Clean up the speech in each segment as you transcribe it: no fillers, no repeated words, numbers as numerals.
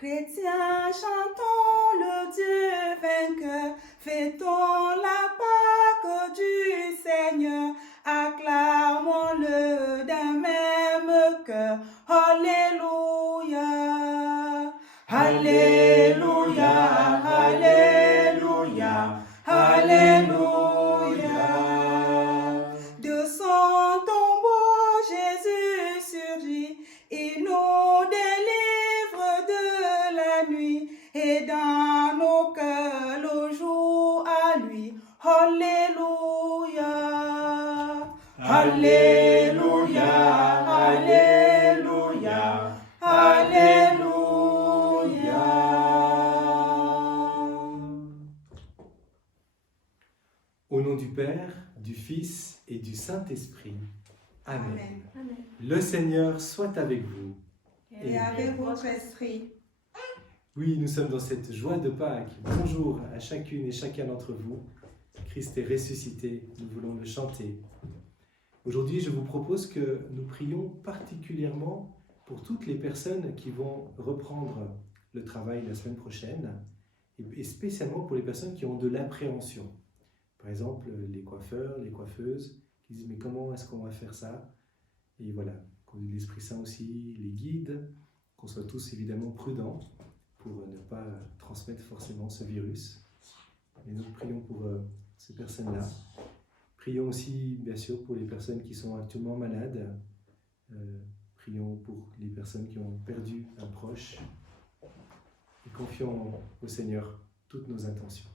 Chrétiens, chantons le Dieu vainqueur, fêtons la Pâque du Seigneur, acclamons-le d'un même cœur. Alléluia, Alléluia, Alléluia, Alléluia. De son tombeau, Jésus surgit, il nous délivre de la nuit, et dans nos cœurs le jour à lui. Alléluia, Alléluia, Alléluia, Alléluia. Au nom du Père, du Fils et du Saint-Esprit. Amen. Amen. Amen. Le Seigneur soit avec vous. Et avec votre esprit. Oui, nous sommes dans cette joie de Pâques. Bonjour à chacune et chacun d'entre vous. Christ est ressuscité, nous voulons le chanter. Aujourd'hui, je vous propose que nous prions particulièrement pour toutes les personnes qui vont reprendre le travail la semaine prochaine, et spécialement pour les personnes qui ont de l'appréhension. Par exemple, les coiffeurs, les coiffeuses, qui disent « mais comment est-ce qu'on va faire ça ?» Et voilà, que l'Esprit Saint aussi les guide, qu'on soit tous évidemment prudents pour ne pas transmettre forcément ce virus. Et nous prions pour ces personnes-là. Prions aussi, bien sûr, pour les personnes qui sont actuellement malades. Prions pour les personnes qui ont perdu un proche. Et confions au Seigneur toutes nos intentions.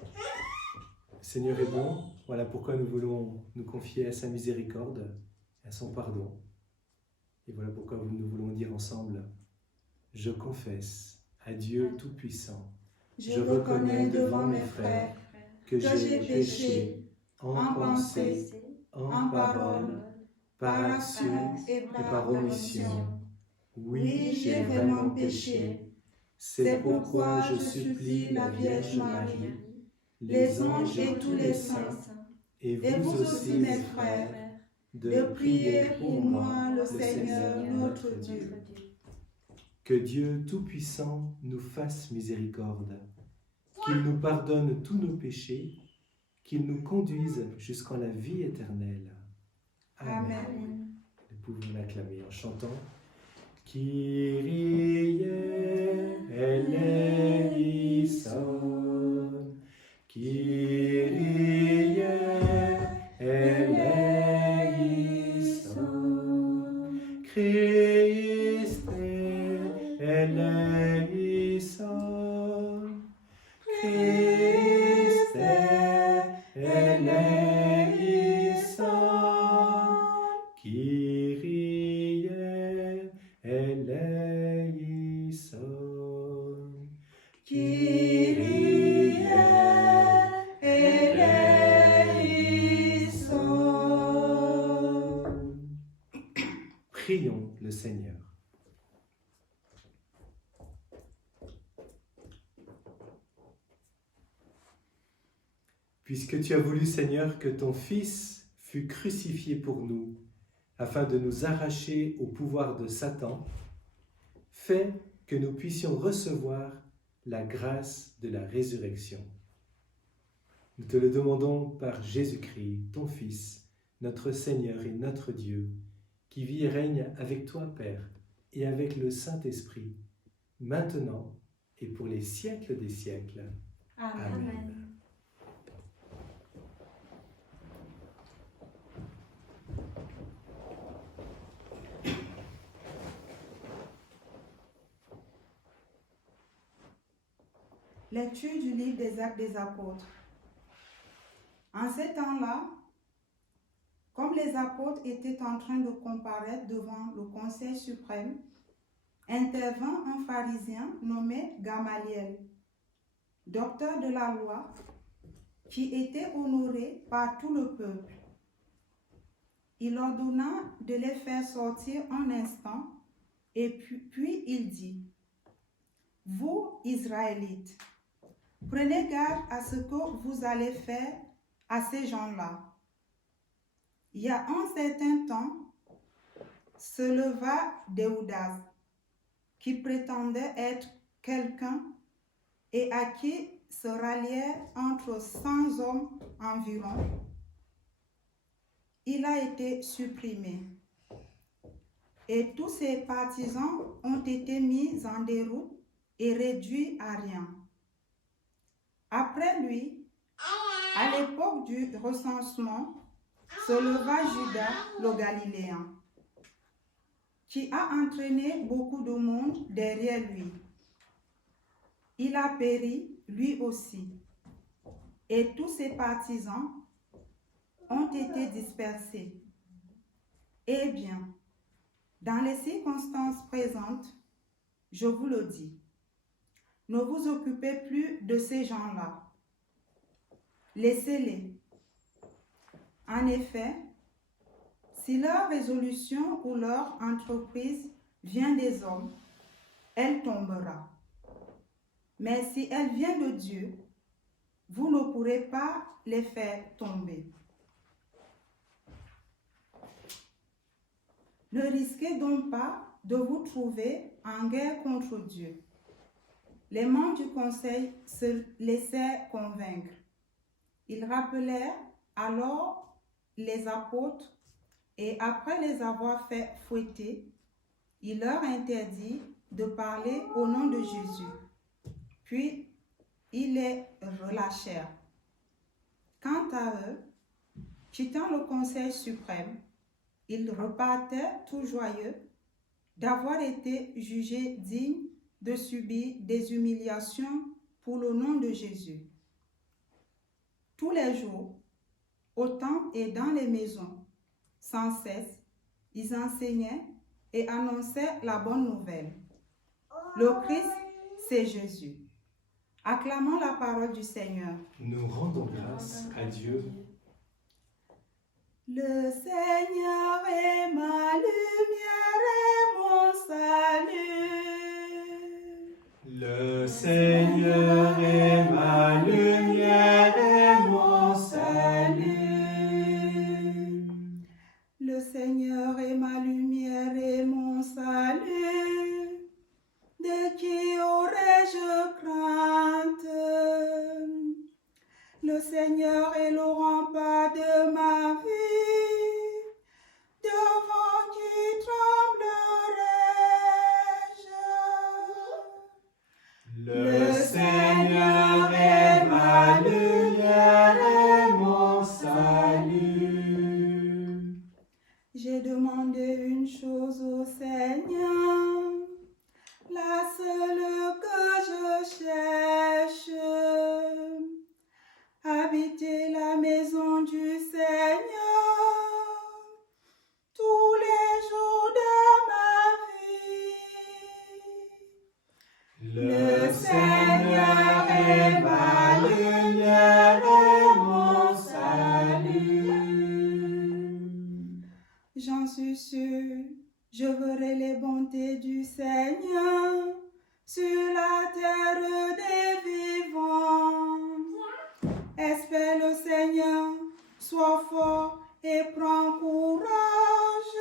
Le Seigneur est bon, voilà pourquoi nous voulons nous confier à sa miséricorde, à son pardon. Et voilà pourquoi nous voulons dire ensemble « Je confesse à Dieu Tout-Puissant, Je reconnais devant mes frères que j'ai péché en pensée, en parole, par action et par omission. Oui, j'ai vraiment péché. C'est pourquoi je supplie la Vierge Marie, les anges et tous les saints, et vous aussi mes frères, de prier pour moi le Seigneur notre Dieu. Que Dieu Tout-Puissant nous fasse miséricorde, qu'il nous pardonne tous nos péchés, qu'il nous conduise jusqu'en la vie éternelle. Amen. Amen. Nous pouvons l'acclamer en chantant Kyrie eleison, Kyrie eleison, Christe eleison, Christe eleison, Kyrie eleison, Kyrie eleison. Prions le Seigneur. Puisque tu as voulu, Seigneur, que ton Fils fût crucifié pour nous, afin de nous arracher au pouvoir de Satan, fais que nous puissions recevoir la grâce de la résurrection. Nous te le demandons par Jésus-Christ, ton Fils, notre Seigneur et notre Dieu, qui vit et règne avec toi, Père, et avec le Saint-Esprit, maintenant et pour les siècles des siècles. Amen. Amen. Lecture du livre des Actes des Apôtres. En ces temps-là, comme les apôtres étaient en train de comparaître devant le Conseil suprême, intervint un pharisien nommé Gamaliel, docteur de la loi, qui était honoré par tout le peuple. Il ordonna de les faire sortir un instant, et puis il dit, « Vous, Israélites, prenez garde à ce que vous allez faire à ces gens-là. Il y a un certain temps, se leva Déodas, qui prétendait être quelqu'un et à qui se ralliaient entre 100 hommes environ, il a été supprimé. Et tous ses partisans ont été mis en déroute et réduits à rien. Après lui, à l'époque du recensement, se leva Judas le Galiléen, qui a entraîné beaucoup de monde derrière lui. Il a péri, lui aussi, et tous ses partisans ont été dispersés. Eh bien, dans les circonstances présentes, je vous le dis, ne vous occupez plus de ces gens-là. Laissez-les. En effet, si leur résolution ou leur entreprise vient des hommes, elle tombera. Mais si elle vient de Dieu, vous ne pourrez pas les faire tomber. Ne risquez donc pas de vous trouver en guerre contre Dieu. Les membres du conseil se laissèrent convaincre. Ils rappelèrent alors les apôtres et après les avoir fait fouetter, il leur interdit de parler au nom de Jésus. Puis, ils les relâchèrent. Quant à eux, quittant le conseil suprême, ils repartaient tout joyeux d'avoir été jugés dignes de subir des humiliations pour le nom de Jésus. Tous les jours, au temple et dans les maisons, sans cesse, ils enseignaient et annonçaient la bonne nouvelle. Le Christ, c'est Jésus. Acclamons la parole du Seigneur. Nous rendons grâce à Dieu. Le Seigneur est ma lumière et mon salut. Le Seigneur est ma lumière et mon salut. Le Seigneur est ma lumière et mon salut. De qui aurais-je crainte? Le Seigneur est le rempart de ma vie. Devant qui tremblerai-je? Le Seigneur est ma lumière et mon salut. J'ai demandé une chose au Seigneur, la seule que je cherche, habiter la maison du Seigneur tous les jours de ma vie. Le Seigneur est ma lumière et mon salut. J'en suis sûre, je verrai les bontés du Seigneur sur la terre des vivants. Espère le Seigneur, sois fort et prends courage.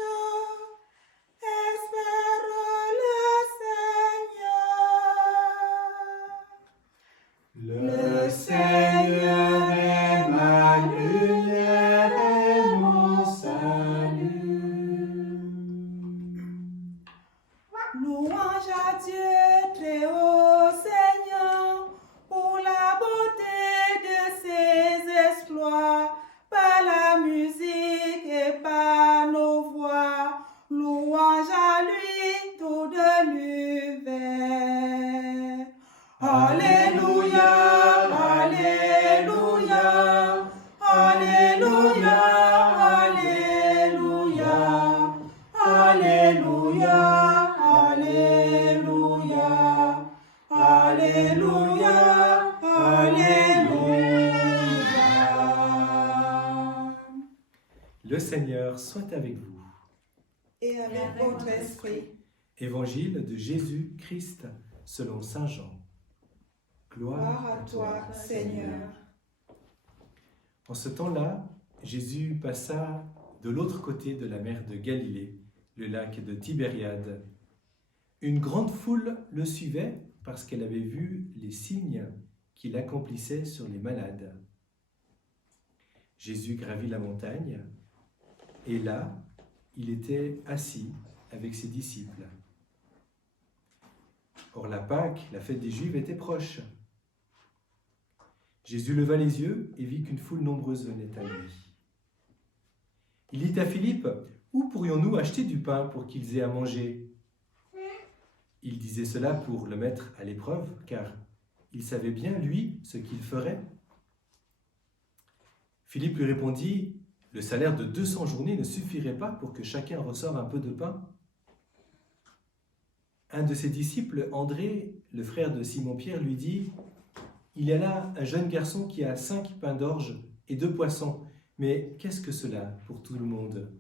Espère le Seigneur. Le Seigneur est ma lumière et mon salut. Louange à Dieu très haut, Seigneur, pour la beauté de ses exploits, par la musique et par nos voix. Louange à lui tout de l'univers. Alléluia, alléluia, alléluia, alléluia, alléluia, alléluia, alléluia, alléluia. Le Seigneur soit avec vous. Et avec votre esprit. Évangile de Jésus-Christ selon Saint Jean. Gloire à toi, Seigneur. En ce temps-là, Jésus passa de l'autre côté de la mer de Galilée, le lac de Tibériade. Une grande foule le suivait parce qu'elle avait vu les signes qu'il accomplissait sur les malades. Jésus gravit la montagne et là, il était assis avec ses disciples. Or la Pâque, la fête des Juifs, était proche. Jésus leva les yeux et vit qu'une foule nombreuse venait à lui. Il dit à Philippe, « Où pourrions-nous acheter du pain pour qu'ils aient à manger ?» Il disait cela pour le mettre à l'épreuve, car il savait bien, lui, ce qu'il ferait. Philippe lui répondit, « Le salaire de 200 journées ne suffirait pas pour que chacun reçoive un peu de pain ?» Un de ses disciples, André, le frère de Simon-Pierre, lui dit, « Il y a là un jeune garçon qui a 5 pains d'orge et 2 poissons, mais qu'est-ce que cela pour tout le monde ?»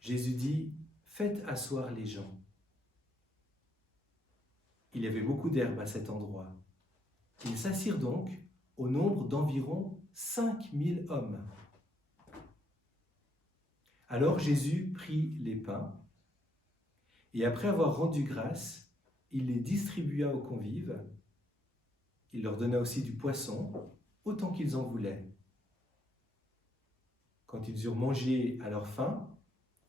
Jésus dit, « Faites asseoir les gens. » Il y avait beaucoup d'herbe à cet endroit. Ils s'assirent donc au nombre d'environ 5000 hommes. Alors Jésus prit les pains, et après avoir rendu grâce, il les distribua aux convives. Il leur donna aussi du poisson, autant qu'ils en voulaient. Quand ils eurent mangé à leur faim,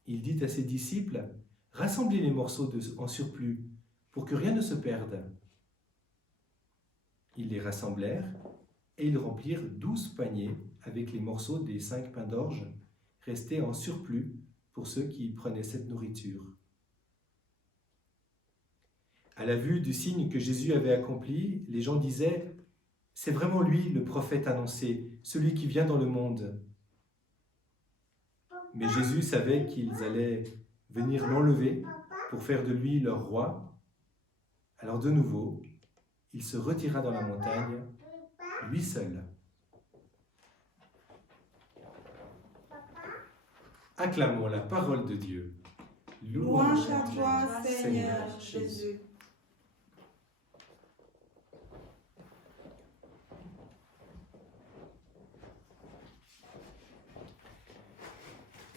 il dit à ses disciples, « Rassemblez les morceaux en surplus, pour que rien ne se perde. » Ils les rassemblèrent, et ils remplirent 12 paniers avec les morceaux des 5 pains d'orge restés en surplus pour ceux qui prenaient cette nourriture. À la vue du signe que Jésus avait accompli, les gens disaient « C'est vraiment lui, le prophète annoncé, celui qui vient dans le monde. » Mais Jésus savait qu'ils allaient venir l'enlever pour faire de lui leur roi. Alors de nouveau, il se retira dans la montagne, lui seul. Acclamons la parole de Dieu. Louange à toi, Seigneur Jésus.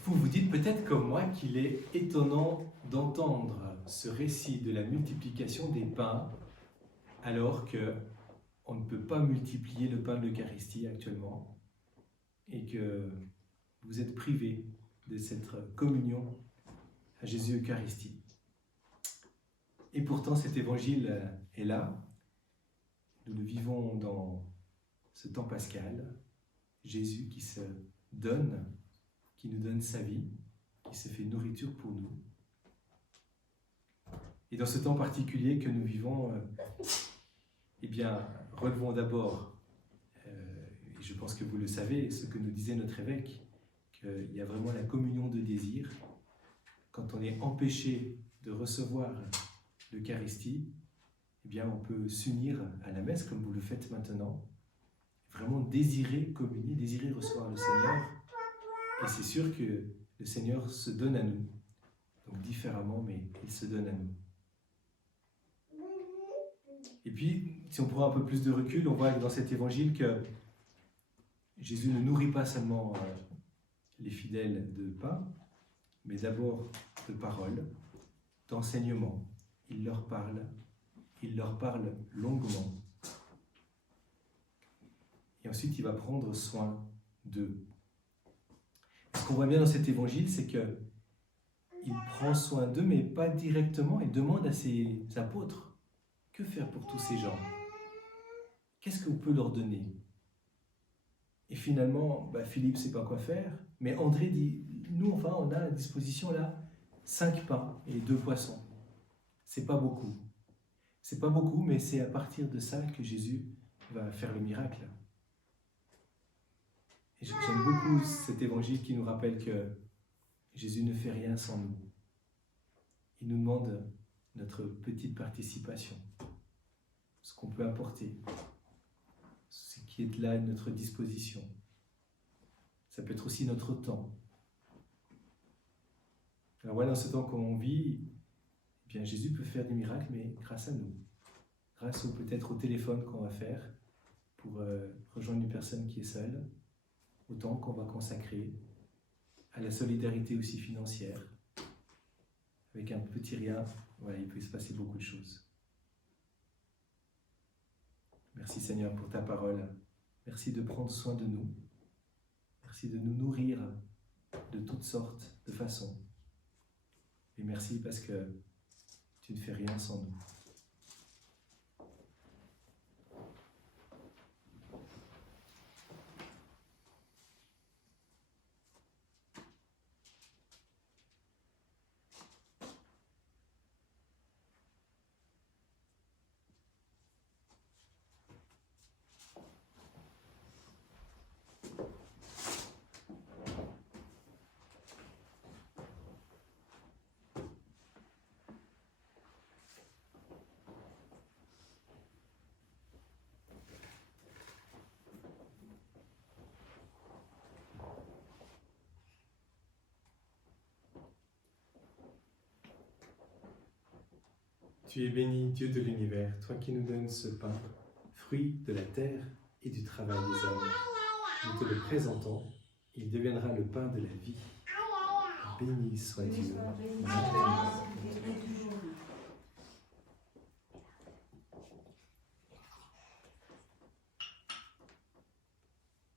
Vous vous dites peut-être comme moi qu'il est étonnant d'entendre ce récit de la multiplication des pains alors qu'on ne peut pas multiplier le pain de l'Eucharistie actuellement et que vous êtes privés de cette communion à Jésus Eucharistie. Et pourtant cet évangile est là. Nous le vivons dans ce temps pascal. Jésus qui se donne, qui nous donne sa vie, qui se fait nourriture pour nous. Et dans ce temps particulier que nous vivons, eh bien, relevons d'abord, et je pense que vous le savez, ce que nous disait notre évêque, qu'il y a vraiment la communion de désir. Quand on est empêché de recevoir l'Eucharistie, eh bien, on peut s'unir à la messe comme vous le faites maintenant, vraiment désirer communier, désirer recevoir le Seigneur. Et c'est sûr que le Seigneur se donne à nous, donc différemment, mais il se donne à nous. Et puis, si on prend un peu plus de recul, on voit dans cet évangile que Jésus ne nourrit pas seulement les fidèles de pain, mais d'abord de parole, d'enseignement. Il leur parle longuement. Et ensuite, il va prendre soin d'eux. Ce qu'on voit bien dans cet évangile, c'est qu'il prend soin d'eux, mais pas directement. Il demande à ses apôtres, que faire pour tous ces gens? Qu'est-ce qu'on peut leur donner? Et finalement, Philippe ne sait pas quoi faire, mais André dit, nous, enfin, on a à disposition là 5 pains et 2 poissons. C'est pas beaucoup. C'est pas beaucoup, mais c'est à partir de ça que Jésus va faire le miracle. Et j'aime beaucoup cet évangile qui nous rappelle que Jésus ne fait rien sans nous. Il nous demande notre petite participation, ce qu'on peut apporter, ce qui est là à notre disposition. Ça peut être aussi notre temps. Alors voilà, dans ce temps qu'on vit, eh bien Jésus peut faire des miracles, mais grâce à nous. Grâce peut-être au téléphone qu'on va faire pour rejoindre une personne qui est seule, au temps qu'on va consacrer à la solidarité aussi financière, avec un petit rien, voilà, il peut se passer beaucoup de choses. Merci Seigneur pour ta parole. Merci de prendre soin de nous. Merci de nous nourrir de toutes sortes de façons. Et merci parce que tu ne fais rien sans nous. Tu es béni, Dieu de l'univers, toi qui nous donnes ce pain, fruit de la terre et du travail des hommes. Nous te le présentons, il deviendra le pain de la vie. Béni soit Dieu, maintenant et toujours.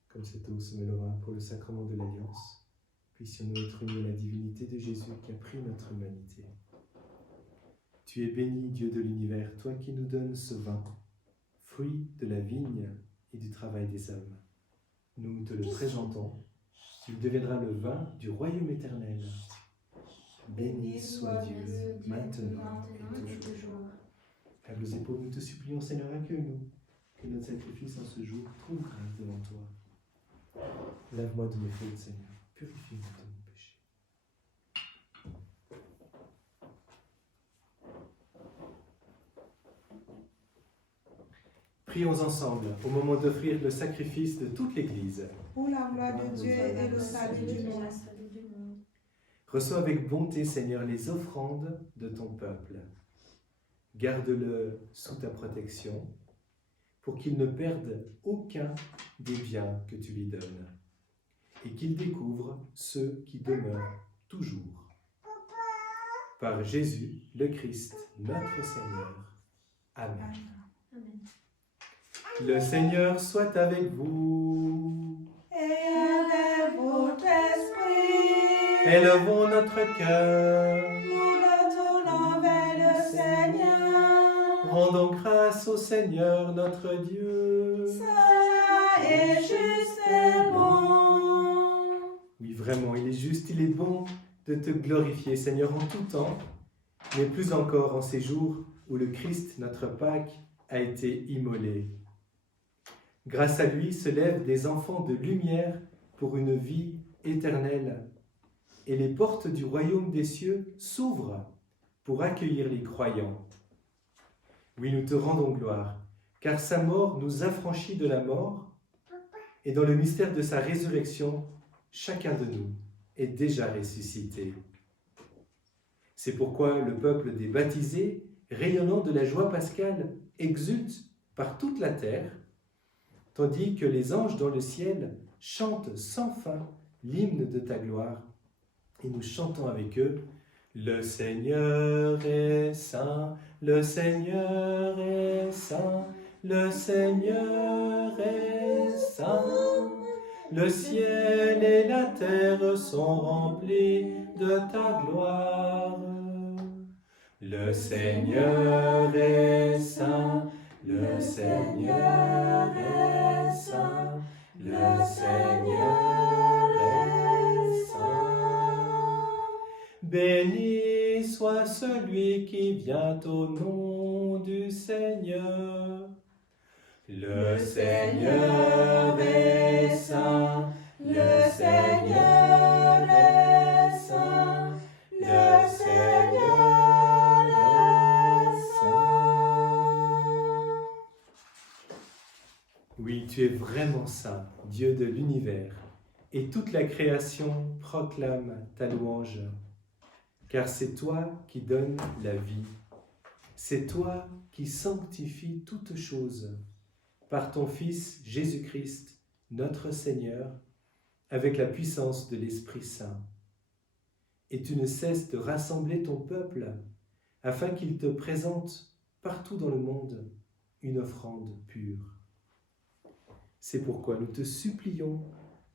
Comme cette eau se mêlera pour le sacrement de l'Alliance, puissions-nous être unis à la divinité de Jésus qui a pris notre humanité. Tu es béni, Dieu de l'univers, toi qui nous donnes ce vin, fruit de la vigne et du travail des hommes. Nous te le présentons, il deviendra le vin du royaume éternel. Béni soit Dieu, maintenant et toujours. Faibles épaules, nous te supplions, Seigneur, accueille-nous, que notre sacrifice en ce jour trouve grâce devant toi. Lave-moi de mes fautes, Seigneur, purifie-moi de mon péché. Prions ensemble au moment d'offrir le sacrifice de toute l'Église. Pour la gloire de Dieu et le salut du monde. Reçois avec bonté, Seigneur, les offrandes de ton peuple. Garde-le sous ta protection, pour qu'il ne perde aucun des biens que tu lui donnes, et qu'il découvre ceux qui demeurent toujours. Par Jésus, le Christ, notre Seigneur. Amen. Le Seigneur soit avec vous. Et avec votre esprit. Élevons notre cœur. Nous le tournons vers le Seigneur. Rendons grâce au Seigneur notre Dieu. Cela est juste et bon. Oui, vraiment, il est juste, il est bon de te glorifier, Seigneur, en tout temps, mais plus encore en ces jours où le Christ, notre Pâque, a été immolé. Grâce à lui se lèvent des enfants de lumière pour une vie éternelle, et les portes du royaume des cieux s'ouvrent pour accueillir les croyants. Oui, nous te rendons gloire, car sa mort nous affranchit de la mort, et dans le mystère de sa résurrection, chacun de nous est déjà ressuscité. C'est pourquoi le peuple des baptisés, rayonnant de la joie pascale, exulte par toute la terre, tandis que les anges dans le ciel chantent sans fin l'hymne de ta gloire. Et nous chantons avec eux « Le Seigneur est saint, le Seigneur est saint, le Seigneur est saint. Le ciel et la terre sont remplis de ta gloire. Le Seigneur est saint, le Seigneur est saint, le Seigneur est saint. Béni soit celui qui vient au nom du Seigneur. Le Seigneur est saint, le Seigneur est saint, le Seigneur est saint. Oui, tu es vraiment saint, Dieu de l'univers, et toute la création proclame ta louange, car c'est toi qui donnes la vie, c'est toi qui sanctifies toutes choses, par ton Fils Jésus-Christ, notre Seigneur, avec la puissance de l'Esprit Saint. et tu ne cesses de rassembler ton peuple afin qu'il te présente partout dans le monde une offrande pure. C'est pourquoi nous te supplions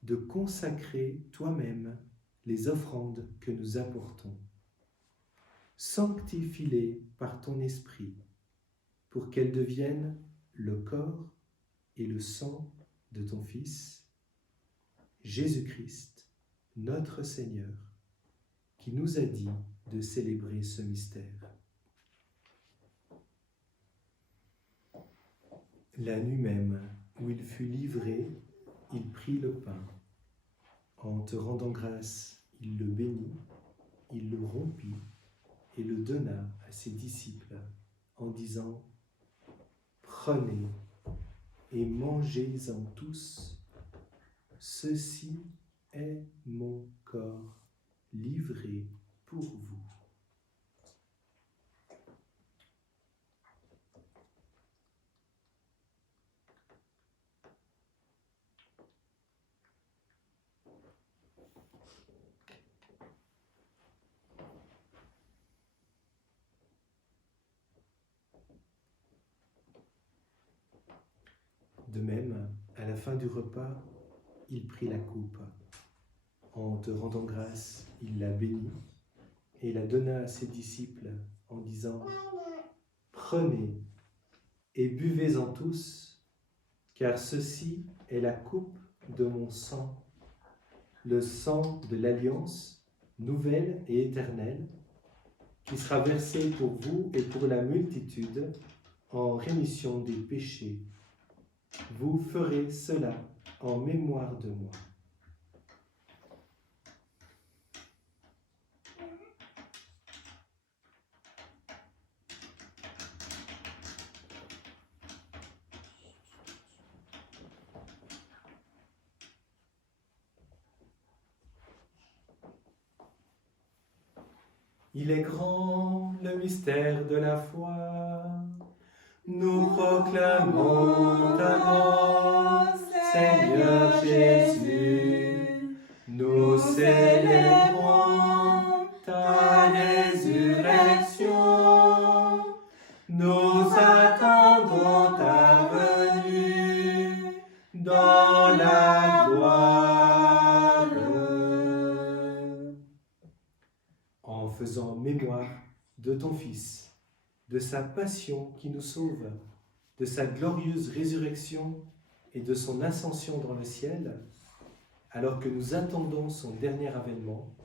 de consacrer toi-même les offrandes que nous apportons. Sanctifie-les par ton esprit, pour qu'elles deviennent le corps et le sang de ton Fils, Jésus-Christ, notre Seigneur, qui nous a dit de célébrer ce mystère. La nuit même où il fut livré, il prit le pain. En te rendant grâce, il le bénit, il le rompit et le donna à ses disciples en disant « Prenez et mangez-en tous, ceci est mon corps livré pour vous. » De même, à la fin du repas, il prit la coupe. En te rendant grâce, il la bénit et la donna à ses disciples en disant « Prenez et buvez-en tous, car ceci est la coupe de mon sang, le sang de l'alliance nouvelle et éternelle, qui sera versé pour vous et pour la multitude en rémission des péchés. Vous ferez cela en mémoire de moi. » Il est grand le mystère de la foi. Nous proclamons ta mort, Seigneur Jésus. Nous célébrons ta résurrection. Nous attendons ta venue dans la gloire. En faisant mémoire de ton Fils, de sa passion qui nous sauve, de sa glorieuse résurrection et de son ascension dans le ciel, alors que nous attendons son dernier avènement,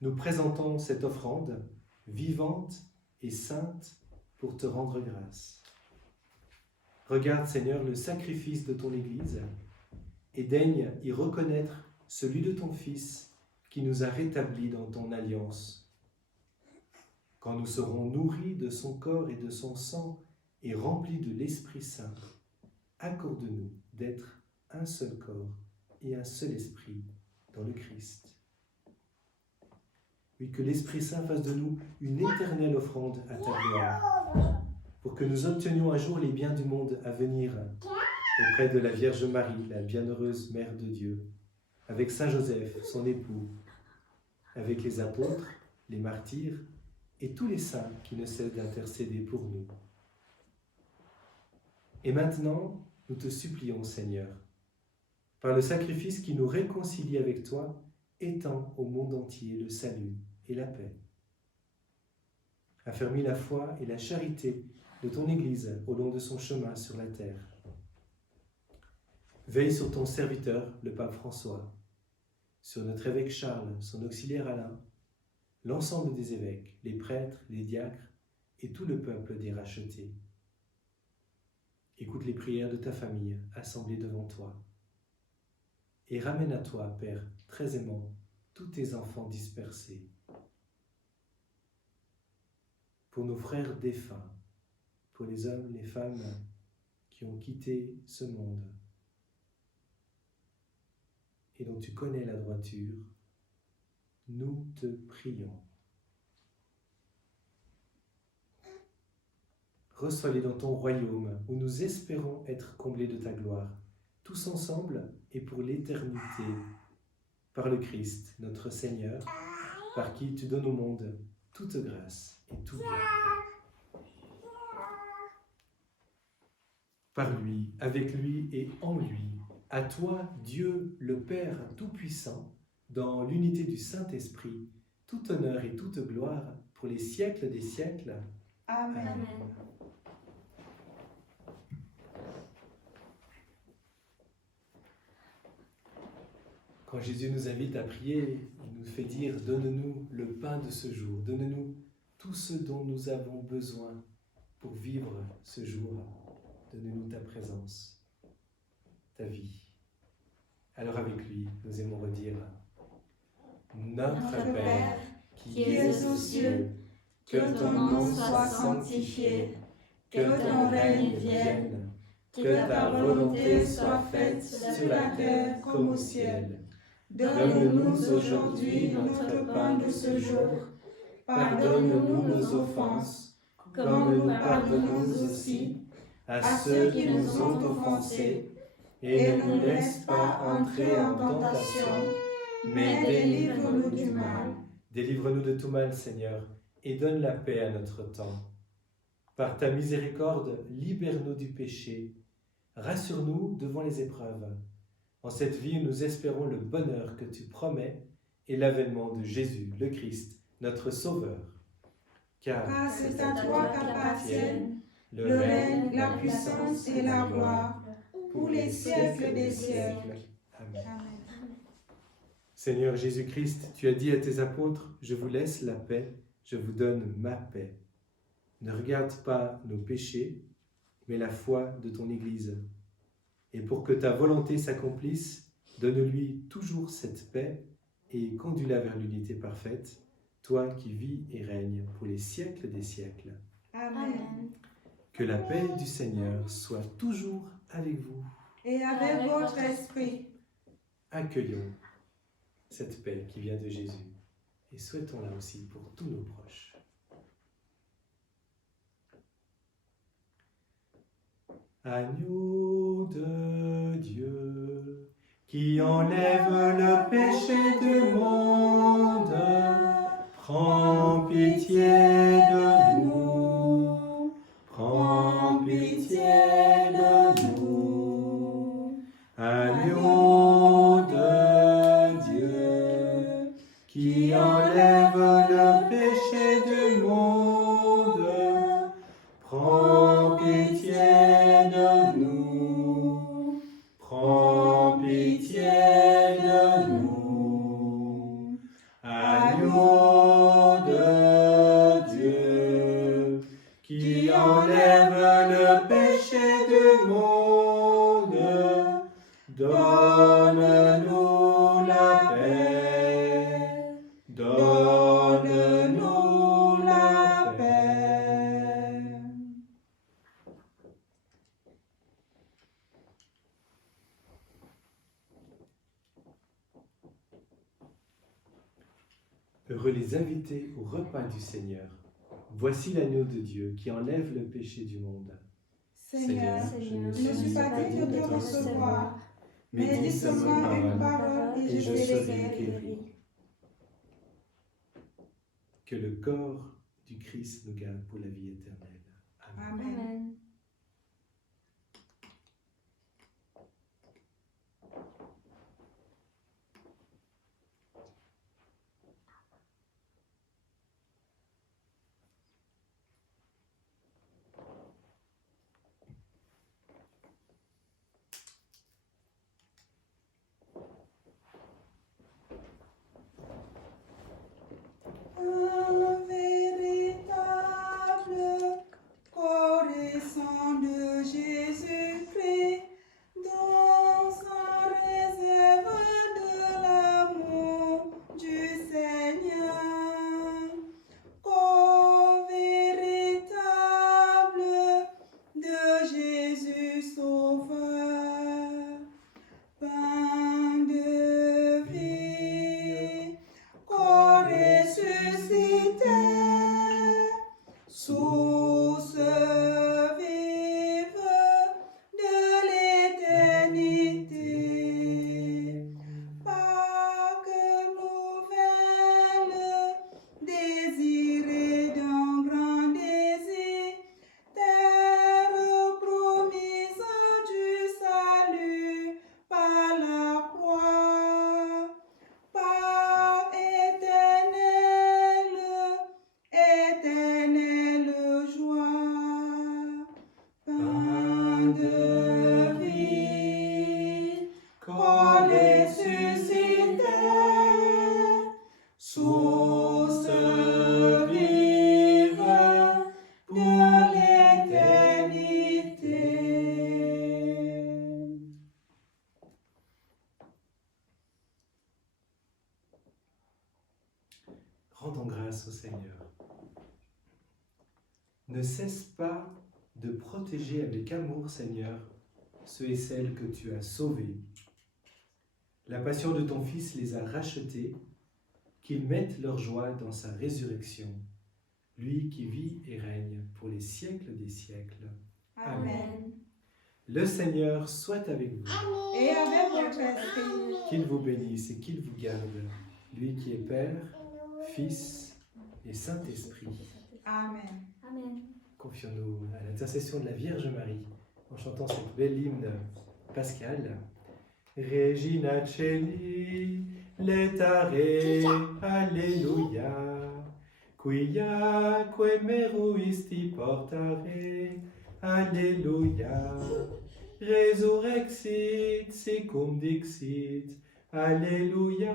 nous présentons cette offrande vivante et sainte pour te rendre grâce. Regarde, Seigneur, le sacrifice de ton Église et daigne y reconnaître celui de ton Fils qui nous a rétablis dans ton alliance. Quand nous serons nourris de son corps et de son sang et remplis de l'Esprit Saint, accorde-nous d'être un seul corps et un seul esprit dans le Christ. Oui, que l'Esprit Saint fasse de nous une éternelle offrande à ta gloire, pour que nous obtenions un jour les biens du monde à venir auprès de la Vierge Marie, la bienheureuse Mère de Dieu, avec Saint Joseph, son époux, avec les apôtres, les martyrs, et tous les saints qui ne cessent d'intercéder pour nous. Et maintenant, nous te supplions, Seigneur, par le sacrifice qui nous réconcilie avec toi, étends au monde entier le salut et la paix. Affermis la foi et la charité de ton Église au long de son chemin sur la terre. Veille sur ton serviteur, le pape François, sur notre évêque Charles, son auxiliaire Alain, l'ensemble des évêques, les prêtres, les diacres et tout le peuple des rachetés. Écoute les prières de ta famille assemblée devant toi et ramène à toi, Père, très aimant, tous tes enfants dispersés. Pour nos frères défunts, pour les hommes, les femmes qui ont quitté ce monde et dont tu connais la droiture, nous te prions. Reçois-les dans ton royaume où nous espérons être comblés de ta gloire, tous ensemble et pour l'éternité, par le Christ, notre Seigneur. par qui tu donnes au monde toute grâce et tout bien. Par lui, avec lui et en lui, à toi, Dieu le Père Tout-Puissant, dans l'unité du Saint-Esprit, tout honneur et toute gloire pour les siècles des siècles. Amen. Amen. Quand Jésus nous invite à prier, il nous fait dire « Donne-nous le pain de ce jour, donne-nous tout ce dont nous avons besoin pour vivre ce jour. Donne-nous ta présence, ta vie. » Alors avec lui, nous aimons redire « Notre Père, qui es aux cieux, que ton nom soit sanctifié, que ton règne vienne, que ta volonté soit faite sur la terre comme au ciel. Donne-nous aujourd'hui notre pain de ce jour. Pardonne-nous nos offenses, comme nous pardonnons aussi à ceux qui nous ont offensés. Et ne nous laisse pas entrer en tentation, mais délivre-nous du mal. Délivre-nous de tout mal, Seigneur, et donne la paix à notre temps. Par ta miséricorde, libère-nous du péché. Rassure-nous devant les épreuves. En cette vie, nous espérons le bonheur que tu promets et l'avènement de Jésus, le Christ, notre Sauveur. Car c'est à toi qu'appartiennent le règne, la puissance et la gloire pour les siècles des siècles. Amen. Amen. Seigneur Jésus-Christ, tu as dit à tes apôtres, « Je vous laisse la paix, je vous donne ma paix. » Ne regarde pas nos péchés, mais la foi de ton Église. Et pour que ta volonté s'accomplisse, donne-lui toujours cette paix et conduis-la vers l'unité parfaite, toi qui vis et règnes pour les siècles des siècles. Amen. Que la paix du Seigneur soit toujours avec vous. Et avec votre esprit. Accueillons cette paix qui vient de Jésus et souhaitons-la aussi pour tous nos proches. Agneau de Dieu, qui enlève le péché du monde, prends pitié de nous, prends pitié de nous. Agneau de Dieu, qui enlève le péché du monde, prends pitié de nous, prends pitié de nous. Agneau de Dieu, qui enlève le péché du monde, donne-nous la paix, donne-nous la paix. Heureux les invités au repas du Seigneur. Voici l'agneau de Dieu qui enlève le péché du monde. Seigneur, Seigneur, je ne suis pas digne de te recevoir, mais dis seulement une parole et je serai guéri. Que le corps du Christ nous garde pour la vie éternelle. Amen. Amen. Amen. Un véritable corps et sang. cesse pas de protéger avec amour, Seigneur, ceux et celles que tu as sauvés. La passion de ton Fils les a rachetés, qu'ils mettent leur joie dans sa résurrection, lui qui vit et règne pour les siècles des siècles. Amen. Le Seigneur soit avec vous, Et avec votre esprit. qu'il vous bénisse et qu'il vous garde, lui qui est Père, Fils et Saint-Esprit. Amen. Amen. Confions-nous à l'intercession de la Vierge Marie en chantant cette belle hymne pascale. Regina Celi, letare, Alleluia, quiaque meruisti portare, Alleluia, resurrexit, secum dixit, Alleluia,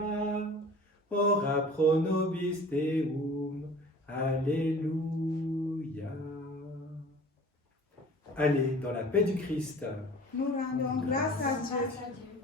ora pro nobis Deum, Alléluia. Allez, dans la paix du Christ. Nous rendons grâce à Dieu. Grâce à Dieu.